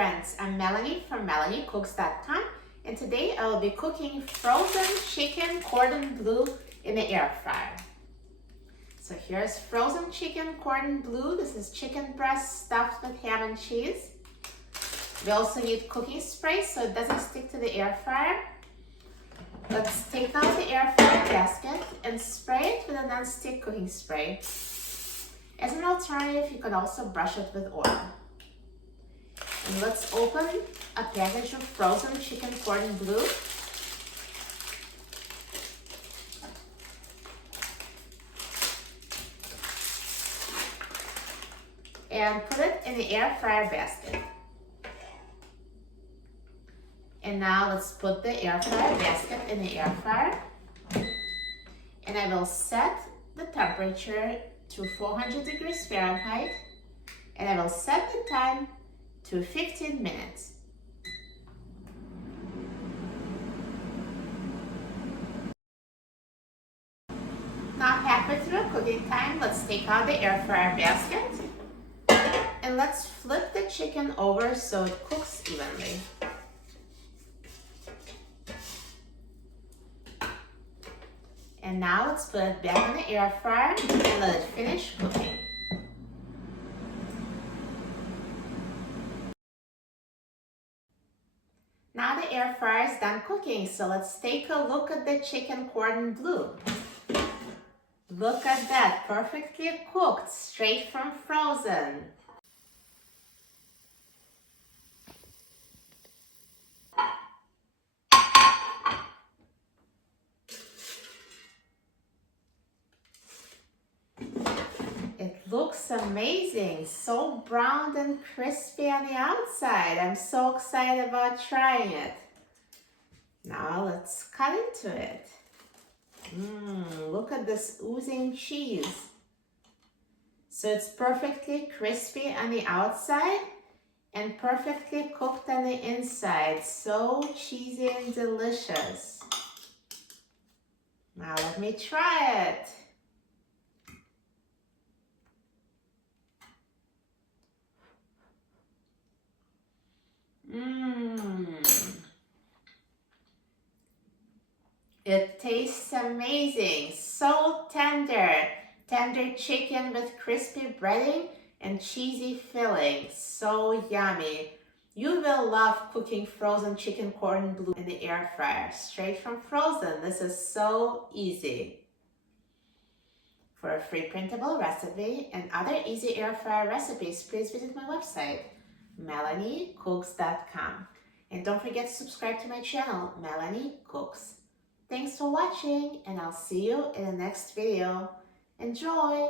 friends, I'm Melanie from MelanieCooks.com, and today I will be cooking frozen chicken cordon bleu in the air fryer. So here's frozen chicken cordon bleu. This is chicken breast stuffed with ham and cheese. We also need cooking spray so it doesn't stick to the air fryer. Let's take out the air fryer gasket and spray it with a non-stick cooking spray. As an alternative, you can also brush it with oil. And let's open a package of frozen chicken cordon bleu. And put it in the air fryer basket. And now let's put the air fryer basket in the air fryer. And I will set the temperature to 400 degrees Fahrenheit. And I will set the time to 15 minutes. Now halfway through cooking time, let's take out the air fryer basket. And let's flip the chicken over so it cooks evenly. And now let's put it back in the air fryer and let it finish cooking. Now the air fryer is done cooking, so let's take a look at the chicken cordon bleu. Look at that, perfectly cooked, straight from frozen. It looks amazing, so brown and crispy on the outside. I'm so excited about trying it. Now let's cut into it. Look at this oozing cheese. So it's perfectly crispy on the outside and perfectly cooked on the inside. So cheesy and delicious. Now let me try it. It tastes amazing, so tender. Tender chicken with crispy breading and cheesy filling, so yummy. You will love cooking frozen chicken cordon bleu in the air fryer, straight from frozen. This is so easy. For a free printable recipe and other easy air fryer recipes, please visit my website, MelanieCooks.com. And don't forget to subscribe to my channel, Melanie Cooks. Thanks for watching, and I'll see you in the next video. Enjoy!